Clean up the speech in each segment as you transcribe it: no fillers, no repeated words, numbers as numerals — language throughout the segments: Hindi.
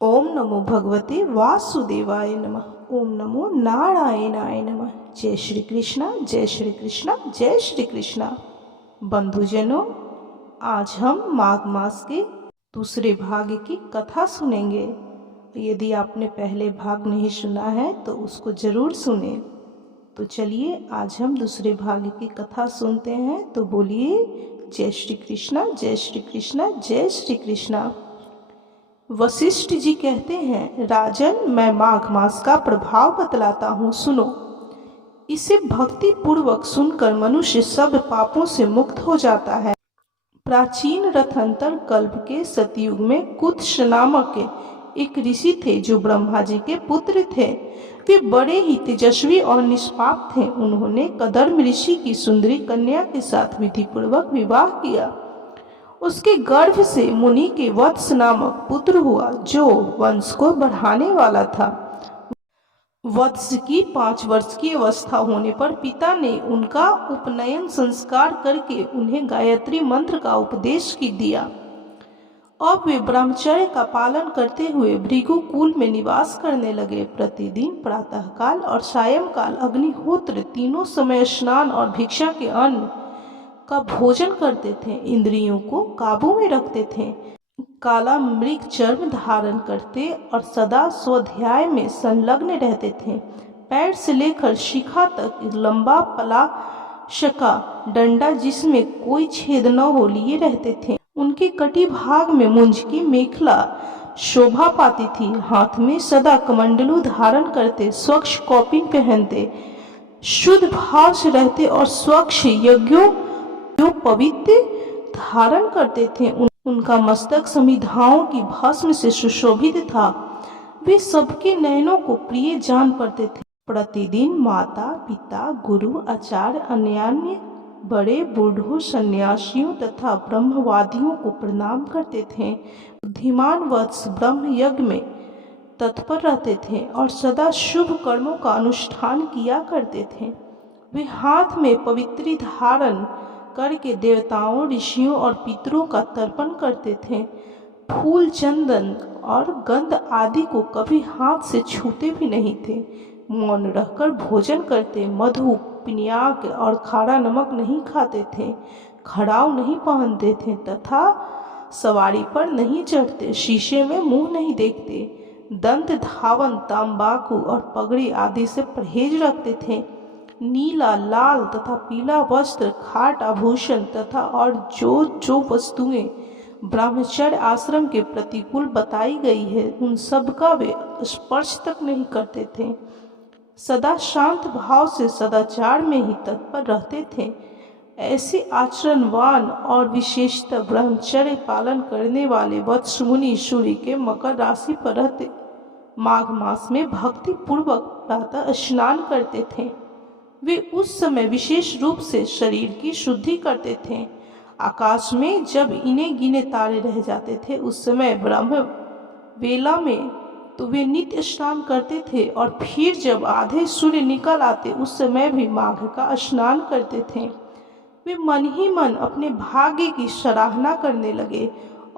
ओम नमो भगवते वासुदेवाय नमः। ओम नमो नारायणाय नमः। जय श्री कृष्णा, जय श्री कृष्णा, जय श्री कृष्णा। बंधुजनों, आज हम माघ मास के दूसरे भाग की कथा सुनेंगे। यदि आपने पहले भाग नहीं सुना है तो उसको जरूर सुने। तो चलिए आज हम दूसरे भाग की कथा सुनते हैं। तो बोलिए जय श्री कृष्णा, जय श्री कृष्णा, जय श्री कृष्णा। वशिष्ठ जी कहते हैं, राजन, मैं माघ मास का प्रभाव बतलाता हूँ, सुनो। इसे भक्ति पूर्वक सुनकर मनुष्य सब पापों से मुक्त हो जाता है। प्राचीन रथंतर कल्प के सतयुग में कुत्स नामक एक ऋषि थे जो ब्रह्मा जी के पुत्र थे। वे बड़े ही तेजस्वी और निष्पाप थे। उन्होंने कदर्म ऋषि की सुंदरी कन्या के साथ विधि पूर्वक विवाह किया। उसके गर्भ से मुनि के वत्स नामक पुत्र हुआ जो वंश को बढ़ाने वाला था। वत्स की 5 वर्ष की अवस्था होने पर पिता ने उनका उपनयन संस्कार करके उन्हें गायत्री मंत्र का उपदेश दिया। अब वे ब्रह्मचर्य का पालन करते हुए भृगुकुल में निवास करने लगे। प्रतिदिन प्रातःकाल और सायंकाल अग्निहोत्र, तीनों समय स्नान और भिक्षा के अन्न का भोजन करते थे। इंद्रियों को काबू में रखते थे। काला मृग चर्म धारण करते और सदा स्वाध्याय में संलग्न रहते थे। पैर से लेकर शिखा तक लंबा पलाशका डंडा जिसमें कोई छेद न हो लिए रहते थे। उनके कटी भाग में मुंज की मेखला शोभा पाती थी। हाथ में सदा कमंडलू धारण करते, स्वच्छ कौपीन पहनते, शुद्ध भाव से रहते और स्वच्छ यज्ञों जो पवित्र धारण करते थे। उनका मस्तक समिधाओं की भस्म से सुशोभित था। वे सबके नयनों को प्रिय जान पड़ते थे। प्रतिदिन माता पिता, गुरु, आचार्य, अन्यान्य बड़े बूढ़ों, सन्यासियों तथा ब्रह्मवादियों को प्रणाम करते थे। बुद्धिमान वत्स ब्रह्म यज्ञ में तत्पर रहते थे और सदा शुभ कर्मों का अनुष्ठान किया करते थे। वे हाथ में पवित्री धारण करके देवताओं, ऋषियों और पितरों का तर्पण करते थे। फूल, चंदन और गंध आदि को कभी हाथ से छूते भी नहीं थे। मौन रहकर भोजन करते, मधु, पिनियाक और खारा नमक नहीं खाते थे। खड़ाव नहीं पहनते थे तथा सवारी पर नहीं चढ़ते। शीशे में मुंह नहीं देखते। दंत धावन, तंबाकू और पगड़ी आदि से परहेज रखते थे। नीला, लाल तथा पीला वस्त्र, खाट, आभूषण तथा और जो वस्तुएं ब्रह्मचर्य आश्रम के प्रतिकूल बताई गई है उन सब का वे स्पर्श तक नहीं करते थे। सदा शांत भाव से सदाचार में ही तत्पर रहते थे। ऐसे आचरणवान और विशेषतः ब्रह्मचर्य पालन करने वाले वत्स मुनि सूर्य के मकर राशि पर रहते माघ मास में भक्ति पूर्वक प्रातः स्नान करते थे। वे उस समय विशेष रूप से शरीर की शुद्धि करते थे। आकाश में जब इन्हें गिने तारे रह जाते थे उस समय ब्रह्म वेला में तो वे नित्य स्नान करते थे और फिर जब आधे सूर्य निकल आते उस समय भी माघ का स्नान करते थे। वे मन ही मन अपने भाग्य की सराहना करने लगे।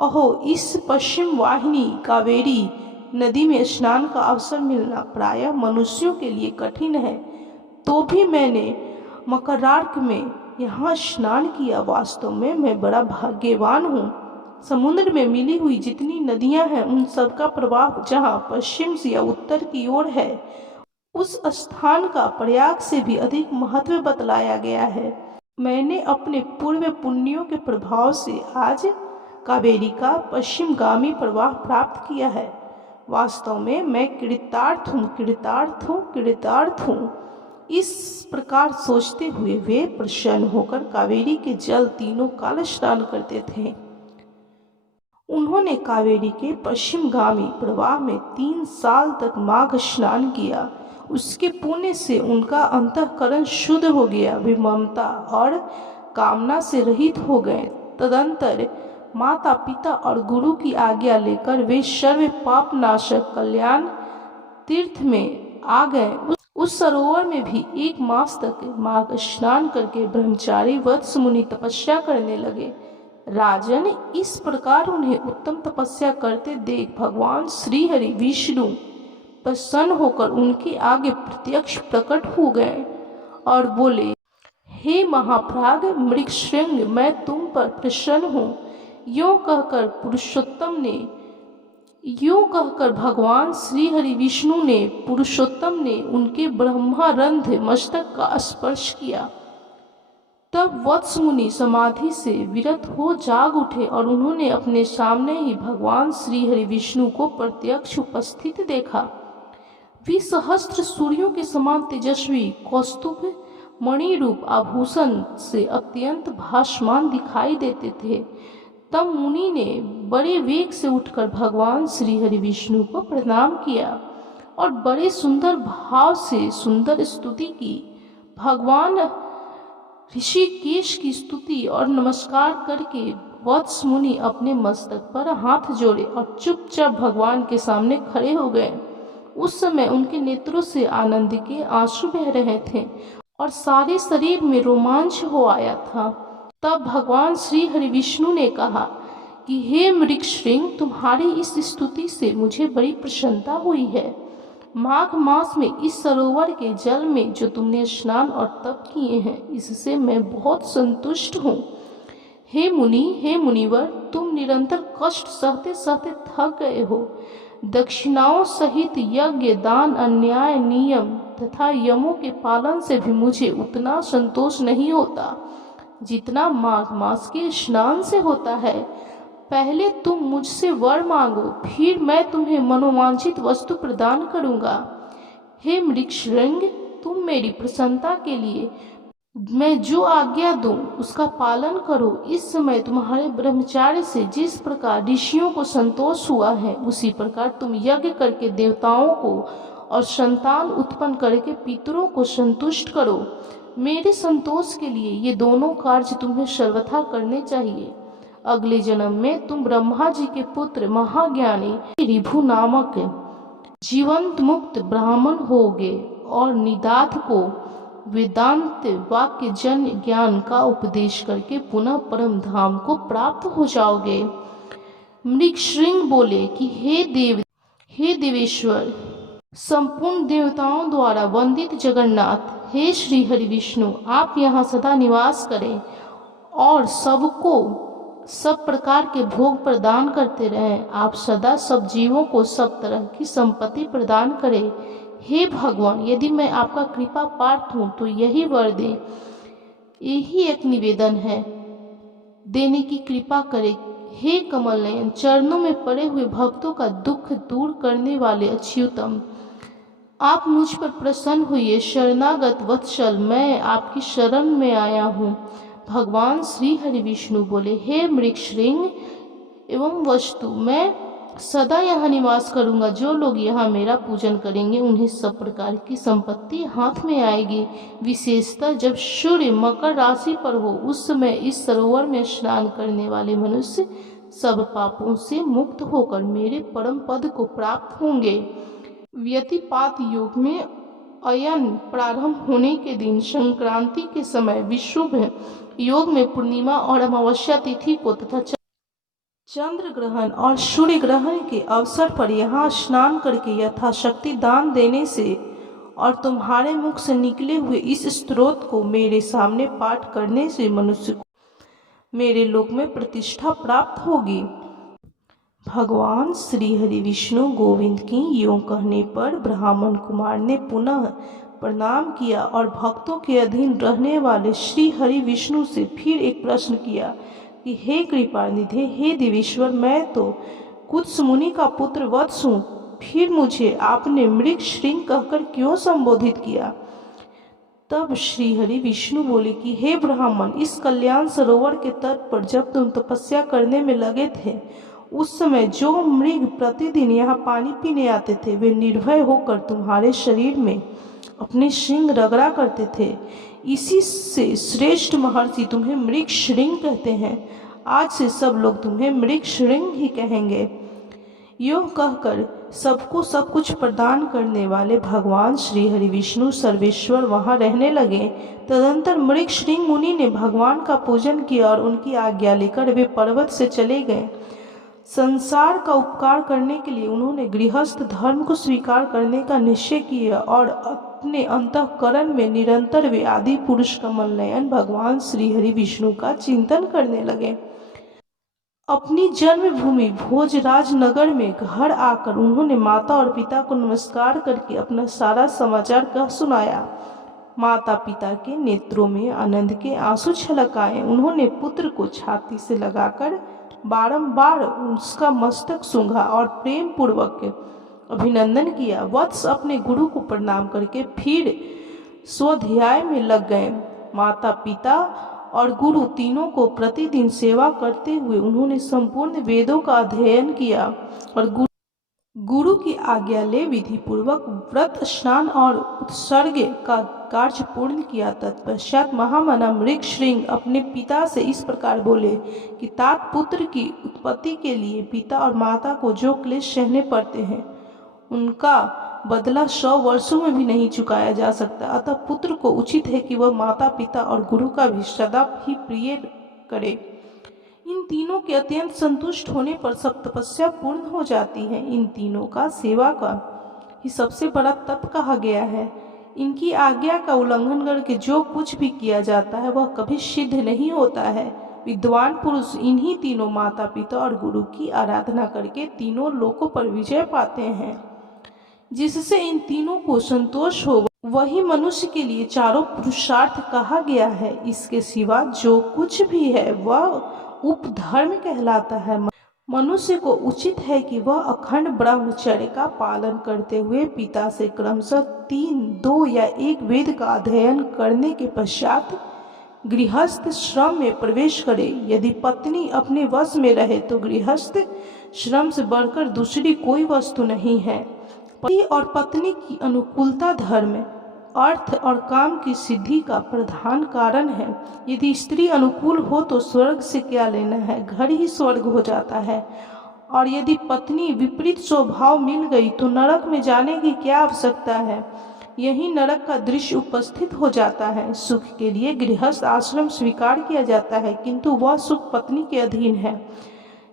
अहो, इस पश्चिम वाहिनी कावेरी नदी में स्नान का अवसर मिलना प्रायः मनुष्यों के लिए कठिन है, तो भी मैंने मकरार्क में यहाँ स्नान किया। वास्तव में मैं बड़ा भाग्यवान हूँ। समुद्र में मिली हुई जितनी नदियाँ हैं उन सब का प्रवाह जहाँ पश्चिम से या उत्तर की ओर है उस स्थान का प्रयाग से भी अधिक महत्व बतलाया गया है। मैंने अपने पूर्व पुण्यों के प्रभाव से आज कावेरी का पश्चिमगामी प्रवाह प्राप्त किया है। वास्तव में मैं कृतार्थ हूँ, कृतार्थ हूँ, कृतार्थ हूँ। इस प्रकार सोचते हुए वे प्रसन्न होकर कावेरी के जल तीनों काल स्नान करते थे। उन्होंने कावेरी के पश्चिमगामी प्रवाह में 3 साल तक माघ स्नान किया। उसके पुण्य से उनका अंतःकरण शुद्ध हो गया। वे ममता और कामना से रहित हो गए। तदंतर माता पिता और गुरु की आज्ञा लेकर वे सर्व पाप नाशक कल्याण तीर्थ में आ गए। उस सरोवर में भी 1 मास तक माघ स्नान करके ब्रह्मचारी वत्स मुनि तपस्या करने लगे। राजन, इस प्रकार उन्हें उत्तम तपस्या करते देख भगवान श्री हरि विष्णु प्रसन्न होकर उनके आगे प्रत्यक्ष प्रकट हो गए और बोले, हे महाप्राग मृगशृंग, मैं तुम पर प्रसन्न हूँ। यूं कहकर भगवान श्री हरि विष्णु ने पुरुषोत्तम ने उनके ब्रह्मारंध मस्तक का स्पर्श किया। तब वत्स मुनि समाधि से विरत हो जाग उठे और उन्होंने अपने सामने ही भगवान श्री हरि विष्णु को प्रत्यक्ष उपस्थित देखा। वे सहस्त्र सूर्यों के समान तेजस्वी कौस्तुभ मणि रूप आभूषण से अत्यंत भासमान दिखाई देते थे। तब मुनि ने बड़े वेग से उठकर भगवान श्री हरि विष्णु को प्रणाम किया और बड़े सुंदर भाव से सुंदर स्तुति की। भगवान ऋषिकेश की स्तुति और नमस्कार करके वत्स मुनि अपने मस्तक पर हाथ जोड़े और चुपचाप भगवान के सामने खड़े हो गए। उस समय उनके नेत्रों से आनंद के आंसू बह रहे थे और सारे शरीर में रोमांच हो आया था। तब भगवान श्री हरि विष्णु ने कहा कि हे मृगशृंग, तुम्हारी इस स्तुति से मुझे बड़ी प्रसन्नता हुई है। माघ मास में इस सरोवर के जल में जो तुमने स्नान और तप किए हैं, इससे मैं बहुत संतुष्ट हूँ। हे मुनिवर, तुम निरंतर कष्ट सहते सहते थक गए हो। दक्षिणाओं सहित यज्ञ, दान, अन्याय, नियम तथा यमों के पालन से भी मुझे उतना संतोष नहीं होता जितना माघ मास के स्नान से होता है। पहले तुम मुझसे वर मांगो, फिर मैं तुम्हें मनोवांछित वस्तु प्रदान करूंगा। हे मृगशृंग, तुम मेरी प्रसन्नता के लिए मैं जो आज्ञा दूं उसका पालन करो। इस समय तुम्हारे ब्रह्मचार्य से जिस प्रकार ऋषियों को संतोष हुआ है, उसी प्रकार तुम यज्ञ करके देवताओं को और संतान उत्पन्न करके पितरों को संतुष्ट करो। मेरे संतोष के लिए ये दोनों कार्य तुम्हें सर्वथा करने चाहिए। अगले जन्म में तुम ब्रह्मा जी के पुत्र महाज्ञानी ऋभु नामक जीवंत मुक्त ब्राह्मण होगे और निदाथ को वेदांत वाक्य जन ज्ञान का उपदेश करके पुनः परम धाम को प्राप्त हो जाओगे। मृगशृंग बोले कि हे देवेश्वर, संपूर्ण देवताओं द्वारा वंदित जगन्नाथ, हे श्री हरि विष्णु, आप यहाँ सदा निवास करें और सबको सब प्रकार के भोग प्रदान करते रहें। आप सदा सब जीवों को सब तरह की संपत्ति प्रदान करें। हे भगवान, यदि मैं आपका कृपा पात्र हूँ तो यही वर दें। यही एक निवेदन है, देने की कृपा करें। हे कमल नयन, चरणों में पड़े हुए भक्तों का दुख दूर करने वाले अच्युतम, आप मुझ पर प्रसन्न हुए। शरणागत वत्सल, मैं आपकी शरण में आया हूँ। भगवान श्री हरि विष्णु बोले, हे मृगशृंग एवं वस्तु, मैं सदा यहाँ निवास करूँगा। जो लोग यहाँ मेरा पूजन करेंगे उन्हें सब प्रकार की संपत्ति हाथ में आएगी। विशेषतः जब सूर्य मकर राशि पर हो, उस समय इस सरोवर में स्नान करने वाले मनुष्य सब पापों से मुक्त होकर मेरे परम पद को प्राप्त होंगे। व्यतिपात योग में अयन प्रारंभ होने के दिन संक्रांति के समय विशुभ योग में पूर्णिमा और अमावस्या तिथि को तथा चंद्र ग्रहण और सूर्य ग्रहण के अवसर पर यहाँ स्नान करके यथाशक्ति दान देने से और तुम्हारे मुख से निकले हुए इस स्तोत्र को मेरे सामने पाठ करने से मनुष्य को मेरे लोक में प्रतिष्ठा प्राप्त होगी। भगवान श्री हरि विष्णु गोविंद की यों कहने पर ब्राह्मण कुमार ने पुनः प्रणाम किया और भक्तों के अधीन रहने वाले श्री हरि विष्णु से फिर एक प्रश्न किया कि हे कृपानिधि, हे देवेश्वर, मैं तो कुत्स मुनि का पुत्र वत्स हूँ, फिर मुझे आपने मृगशृंग कहकर क्यों संबोधित किया। तब श्री हरि विष्णु बोले कि हे ब्राह्मण, इस कल्याण सरोवर के तट पर जब तुम तपस्या करने में लगे थे, उस समय जो मृग प्रतिदिन यहाँ पानी पीने आते थे, वे निर्भय होकर तुम्हारे शरीर में अपने सिंग रगड़ा करते थे। इसी से श्रेष्ठ महर्षि तुम्हें मृगशृंग कहते हैं। आज से सब लोग तुम्हें मृगशृंग ही कहेंगे। योग कहकर सबको सब कुछ प्रदान करने वाले भगवान श्री हरि विष्णु सर्वेश्वर वहाँ रहने लगे। तदंतर मृगश्रृंग मुनि ने भगवान का पूजन किया और उनकी आज्ञा लेकर वे पर्वत से चले गए। संसार का उपकार करने के लिए उन्होंने गृहस्थ धर्म को स्वीकार करने का निश्चय किया और अपने अंतःकरण में निरंतर वे आदि पुरुष कमल नयन भगवान श्री हरि विष्णु का चिंतन करने लगे। अपनी जन्मभूमि भोजराज नगर में घर आकर उन्होंने माता और पिता को नमस्कार करके अपना सारा समाचार कह सुनाया। माता पिता के नेत्रों में आनंद के आंसू छलक आए। उन्होंने पुत्र को छाती से लगाकर बारंबार उसका मस्तक सूंघा और प्रेम पूर्वक अभिनंदन किया। वत्स अपने गुरु को प्रणाम करके फिर स्वाध्याय में लग गए। माता पिता और गुरु तीनों को प्रतिदिन सेवा करते हुए उन्होंने संपूर्ण वेदों का अध्ययन किया और गुरु की आज्ञा ले विधि पूर्वक व्रत स्नान और उत्सर्ग का कार्य पूर्ण किया। तत्पश्चात महामना मृगश्रृंग अपने पिता से इस प्रकार बोले कि तात पुत्र की उत्पत्ति के लिए पिता और माता को जो क्लेश सहने पड़ते हैं उनका बदला 100 वर्षों में भी नहीं चुकाया जा सकता। अतः पुत्र को उचित है कि वह माता पिता और गुरु का भी सदा ही प्रिय करे। इन तीनों के अत्यंत संतुष्ट होने पर सब तपस्या पूर्ण हो जाती है। इन तीनों का सेवा का ही सबसे बड़ा तप कहा गया है। इनकी आज्ञा का उल्लंघन करके जो कुछ भी किया जाता है वह कभी सिद्ध नहीं होता है। विद्वान पुरुष इन्हीं तीनों माता पिता और गुरु की आराधना करके तीनों लोकों पर विजय पाते हैं। जिससे इन तीनों को संतोष हो वही मनुष्य के लिए चारों पुरुषार्थ कहा गया है। इसके सिवा जो कुछ भी है वह उपधर्म कहलाता है। मनुष्य को उचित है कि वह अखंड ब्रह्मचर्य का पालन करते हुए पिता से क्रमशः 3, 2 या 1 वेद का अध्ययन करने के पश्चात गृहस्थ श्रम में प्रवेश करे। यदि पत्नी अपने वश में रहे तो गृहस्थ श्रम से बढ़कर दूसरी कोई वस्तु नहीं है। पति और पत्नी की अनुकूलता धर्म, अर्थ और काम की सिद्धि का प्रधान कारण है। यदि स्त्री अनुकूल हो तो स्वर्ग से क्या लेना है, घर ही स्वर्ग हो जाता है। और यदि पत्नी विपरीत स्वभाव मिल गई तो नरक में जाने की क्या आवश्यकता है। यही नरक का दृश्य उपस्थित हो जाता है। सुख के लिए गृहस्थ आश्रम स्वीकार किया जाता है किंतु वह सुख पत्नी के अधीन है।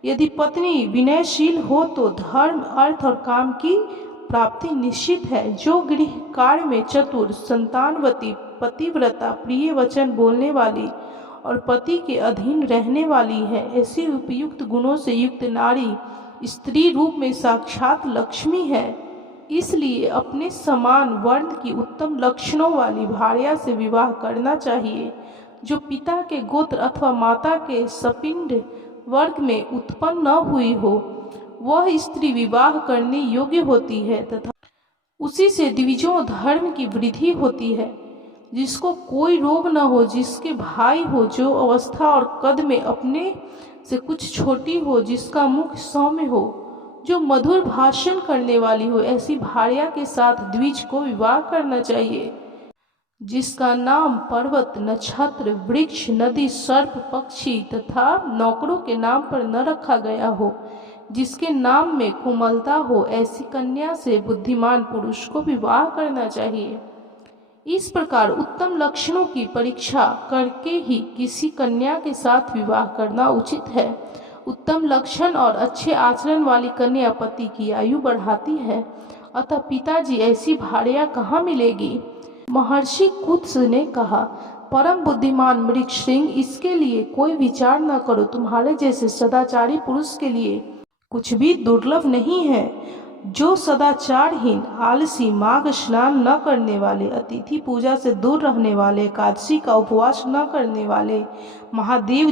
यदि पत्नी विनयशील हो तो धर्म, अर्थ और काम की प्राप्ति निश्चित है। जो गृह कार्य में चतुर, संतानवती, पतिव्रता, प्रिय वचन बोलने वाली और पति के अधीन रहने वाली है, ऐसी उपयुक्त गुणों से युक्त नारी स्त्री रूप में साक्षात लक्ष्मी है। इसलिए अपने समान वर्ण की उत्तम लक्षणों वाली भार्या से विवाह करना चाहिए। जो पिता के गोत्र अथवा माता के सपिंड वर्ग में उत्पन्न न हुई हो वह स्त्री विवाह करने योग्य होती है तथा उसी से द्विजों धर्म की वृद्धि होती है। जिसको कोई रोग न हो, जिसके भाई हो, जो अवस्था और कद में अपने से कुछ छोटी हो, जिसका मुख सौम्य हो, जो मधुर भाषण करने वाली हो, ऐसी भार्या के साथ द्विज को विवाह करना चाहिए। जिसका नाम पर्वत, नक्षत्र, वृक्ष, नदी, सर्प, पक्षी तथा नौकरों के नाम पर न रखा गया हो, जिसके नाम में कोमलता हो, ऐसी कन्या से बुद्धिमान पुरुष को विवाह करना चाहिए। इस प्रकार उत्तम लक्षणों की परीक्षा करके ही किसी कन्या के साथ विवाह करना उचित है। उत्तम लक्षण और अच्छे आचरण वाली कन्या पति की आयु बढ़ाती है। अतः पिताजी ऐसी भार्या कहाँ मिलेगी। महर्षि कुत्स ने कहा, परम बुद्धिमान मृगश्रृंग, इसके लिए कोई विचार न करो। तुम्हारे जैसे सदाचारी पुरुष के लिए कुछ भी दुर्लभ नहीं है। जो सदाचारहीन, आलसी, माघ स्नान न करने वाले, अतिथि पूजा से दूर रहने वाले, एकादशी का उपवास न करने वाले, महादेव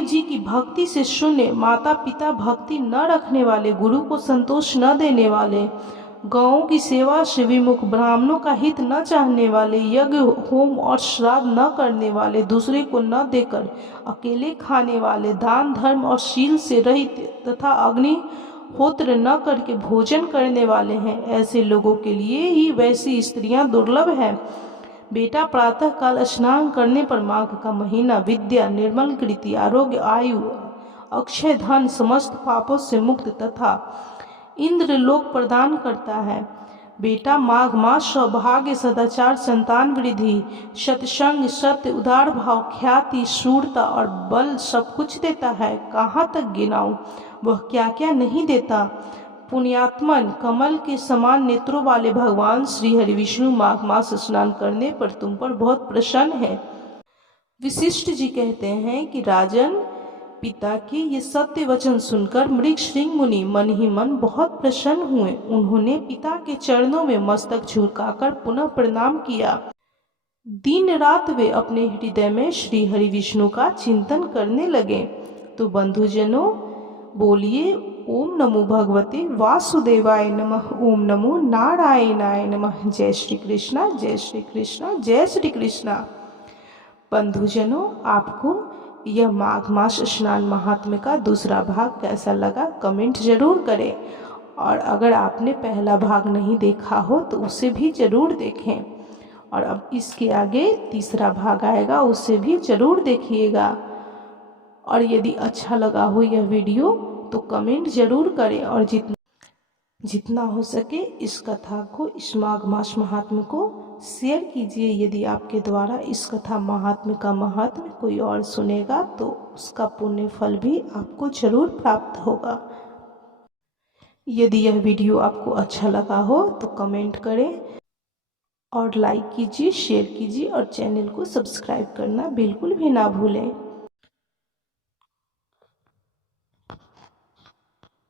जी की भक्ति से शून्य, माता पिता भक्ति न रखने वाले, गुरु को संतोष न देने वाले, गौओं की सेवा से विमुख, ब्राह्मणों का हित न चाहने वाले, यज्ञ, होम और श्राद्ध न करने वाले, दूसरे को न देकर अकेले खाने वाले, दान, धर्म और शील से रहित तथा अग्निहोत्र न करके भोजन करने वाले हैं। ऐसे लोगों के लिए ही वैसी स्त्रियां दुर्लभ हैं। बेटा, प्रातः काल स्नान करने पर माघ का महीना विद्या, निर्मल कृति, आरोग्य, आयु अक्षय धन, समस्त पापों से मुक्त तथा इंद्रलोक प्रदान करता है। बेटा, माघ मास सौभाग्य, सदाचार, संतान वृद्धि, सत्संग, सत्य, उदार भाव, ख्याति, शूरता और बल सब कुछ देता है। कहाँ तक गिनाऊं, वह क्या क्या नहीं देता। पुण्यात्मन, कमल के समान नेत्रों वाले भगवान श्री हरि विष्णु माघ मास स्नान करने पर तुम पर बहुत प्रसन्न है। वशिष्ठ जी कहते हैं कि राजन, पिता के ये सत्य वचन सुनकर मृगश्रृंग मुनि मन ही मन बहुत प्रसन्न हुए। उन्होंने पिता के चरणों में मस्तक झुकाकर पुनः प्रणाम किया। दिन रात वे अपने हृदय में श्री हरि विष्णु का चिंतन करने लगे। तो बंधुजनों, बोलिए ओम नमो भगवते वासुदेवाय नमः, ओम नमो नारायणाय नमः। जय श्री कृष्णा, जय श्री कृष्णा, जय श्री कृष्णा। बंधुजनों, आपको यह माघ मास स्नान महात्म्य का दूसरा भाग कैसा लगा कमेंट जरूर करें। और अगर आपने पहला भाग नहीं देखा हो तो उसे भी जरूर देखें। और अब इसके आगे तीसरा भाग आएगा, उसे भी जरूर देखिएगा। और यदि अच्छा लगा हो यह वीडियो तो कमेंट जरूर करें। और जितना हो सके इस कथा को, इस माघ मास महात्म्य को शेयर कीजिए। यदि आपके द्वारा इस कथा महात्म्य का महात्म्य कोई और सुनेगा तो उसका पुण्य फल भी आपको जरूर प्राप्त होगा। यदि यह वीडियो आपको अच्छा लगा हो तो कमेंट करें और लाइक कीजिए, शेयर कीजिए और चैनल को सब्सक्राइब करना बिल्कुल भी ना भूलें।